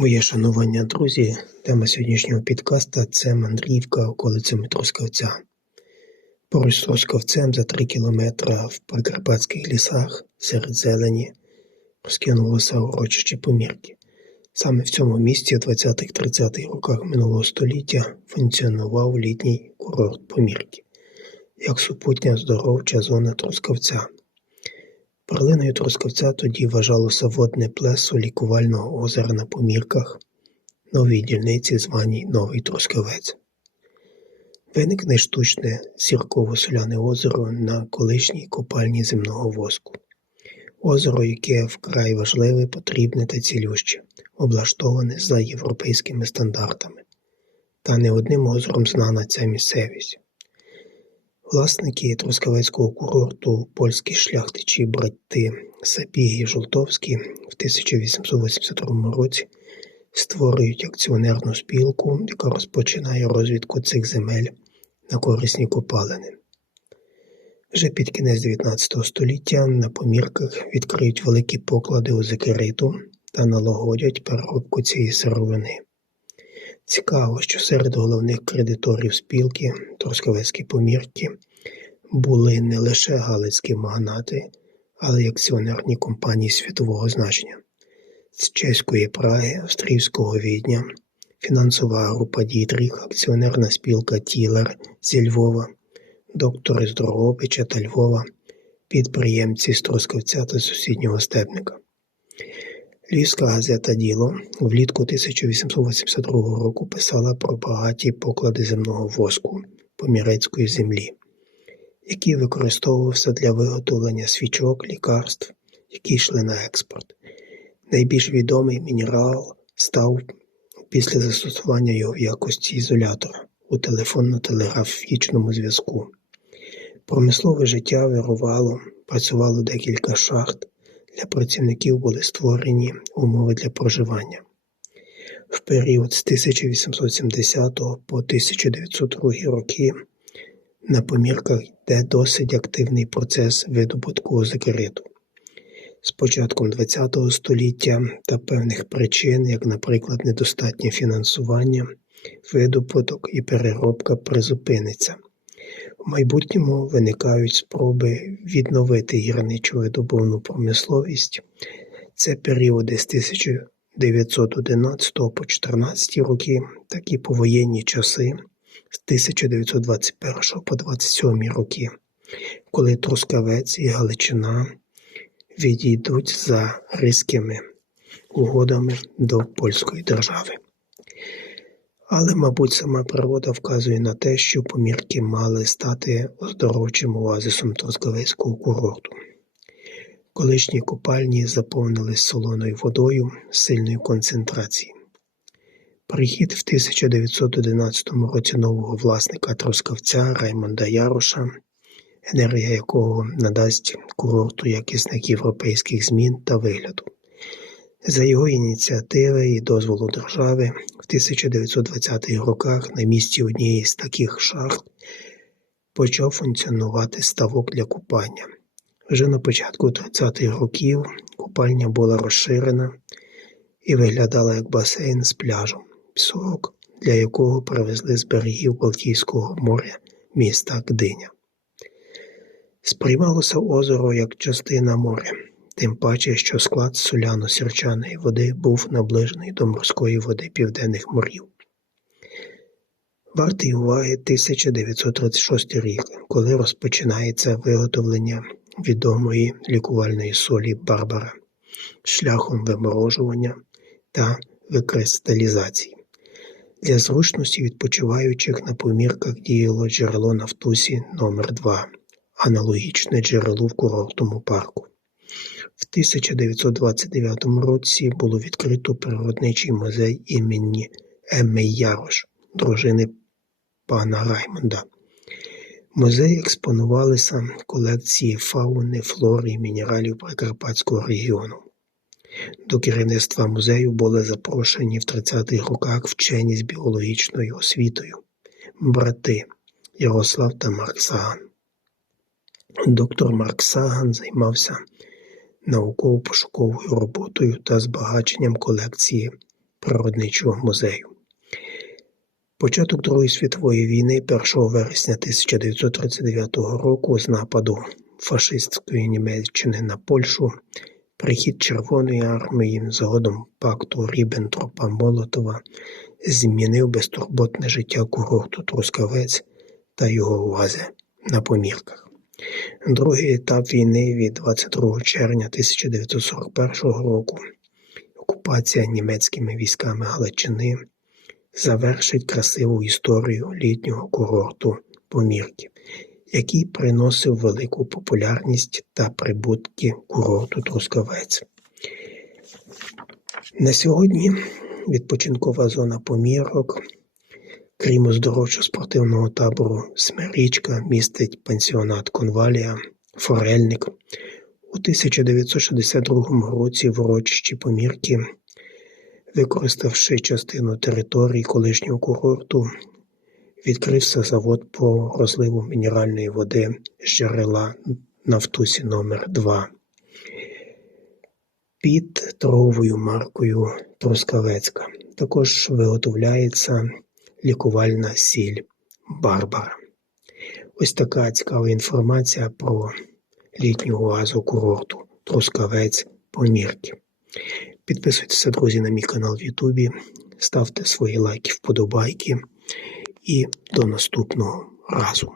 Моє шанування, друзі, тема сьогоднішнього підкаста це мандрівка околицями Трускавця. Поруч з Трускавцем за три кілометри в прикарпатських лісах серед зелені розкинулося урочище Помірки. Саме в цьому місці в 20-30-х роках минулого століття функціонував літній курорт Помірки, як супутня здоровча зона Трускавця. Перлиною Трускавця тоді вважалося водне плесо лікувального озера на Помірках, новій дільниці, званій Новий Трускавець. Виникне штучне сірково-соляне озеро на колишній копальні земного воску. Озеро, яке вкрай важливе, потрібне та цілюще, облаштоване за європейськими стандартами. Та не одним озером знана ця місцевість. Власники Трускавецького курорту польські шляхтичі брати Сапіг і Жолтовські в 1882 році створюють акціонерну спілку, яка розпочинає розвідку цих земель на корисні копалини. Вже під кінець 19 століття на помірках відкриють великі поклади озикериту та налагодять переробку цієї сировини. Цікаво, що серед головних кредиторів спілки Трускавецькі помірки були не лише галицькі магнати, але й акціонерні компанії світового значення з чеської Праги, австрійського Відня, фінансова група Дітріх, акціонерна спілка Тілер зі Львова, доктори з Дрогобича та Львова, підприємці з Трускавця та сусіднього степника. Львівська газета Діло влітку 1882 року писала про багаті поклади земного воску помірецької землі, який використовувався для виготовлення свічок, лікарств, які йшли на експорт. Найбільш відомий мінерал став після застосування його в якості ізолятора у телефонно-телеграфічному зв'язку. Промислове життя вирувало, працювало декілька шахт. Для працівників були створені умови для проживання. В період з 1870 по 1902 роки на помірках йде досить активний процес видобутку озикериту. З початком ХХ століття та певних причин, як, наприклад, недостатнє фінансування, видобуток і переробка призупиниться. Майбутньому виникають спроби відновити гірничо-видобувну промисловість. Це періоди з 1911 по 14 роки, так і повоєнні часи з 1921 по 27 роки, коли Трускавець і Галичина відійдуть за ризькими угодами до польської держави. Але, мабуть, сама природа вказує на те, що помірки мали стати оздоровчим оазисом Трускавецького курорту. Колишні купальні заповнились солоною водою сильної концентрації. Прихід в 1911 році нового власника Трускавця Раймонда Яроша, енергія якого надасть курорту якісних європейських змін та вигляду. За його ініціативи і дозволу держави в 1920-х роках на місці однієї з таких шахт почав функціонувати ставок для купання. Вже на початку 30-х років купальня була розширена і виглядала як басейн з пляжем, пісок, для якого привезли з берегів Балтійського моря міста Гдиня. Сприймалося озеро як частина моря тим паче, що склад соляно-сірчаної води був наближений до морської води південних морів. Вартий уваги 1936 рік, коли розпочинається виготовлення відомої лікувальної солі Барбара шляхом виморожування та викристалізації. Для зручності відпочиваючих на помірках діяло джерело Нафтусі номер 2 аналогічне джерелу в курортному парку. В 1929 році було відкрито природничий музей імені Емми Ярош, дружини пана Раймонда. В музеї експонувалися колекції фауни, флори і мінералів Прикарпатського регіону. До керівництва музею були запрошені в 30-х роках вчені з біологічною освітою, брати Ярослав та Марк Саган. Доктор Марк Саган займався науково-пошуковою роботою та збагаченням колекції природничого музею. Початок Другої світової війни 1 вересня 1939 року з нападу фашистської Німеччини на Польщу, прихід Червоної армії згодом пакту Ріббентропа-Молотова змінив безтурботне життя курорту Трускавець та його оази на помірках. Другий етап війни від 22 червня 1941 року окупація німецькими військами Галичини завершить красиву історію літнього курорту Помірки, який приносив велику популярність та прибутки курорту Трускавець. На сьогодні відпочинкова зона Помірок, крім оздоровчо-спортивного табору Смирічка, містить пансіонат Конвалія, Форельник. У 1962 році в урочищі Помірки, використавши частину території колишнього курорту, відкрився завод по розливу мінеральної води з джерела Нафтусі номер 2 під торговою маркою Трускавецька. Також виготовляється лікувальна сіль Барбара. Ось така цікава інформація про літню оазу курорту Трускавець Помірки. Підписуйтеся, друзі, на мій канал в Ютубі, ставте свої лайки, вподобайки і до наступного разу.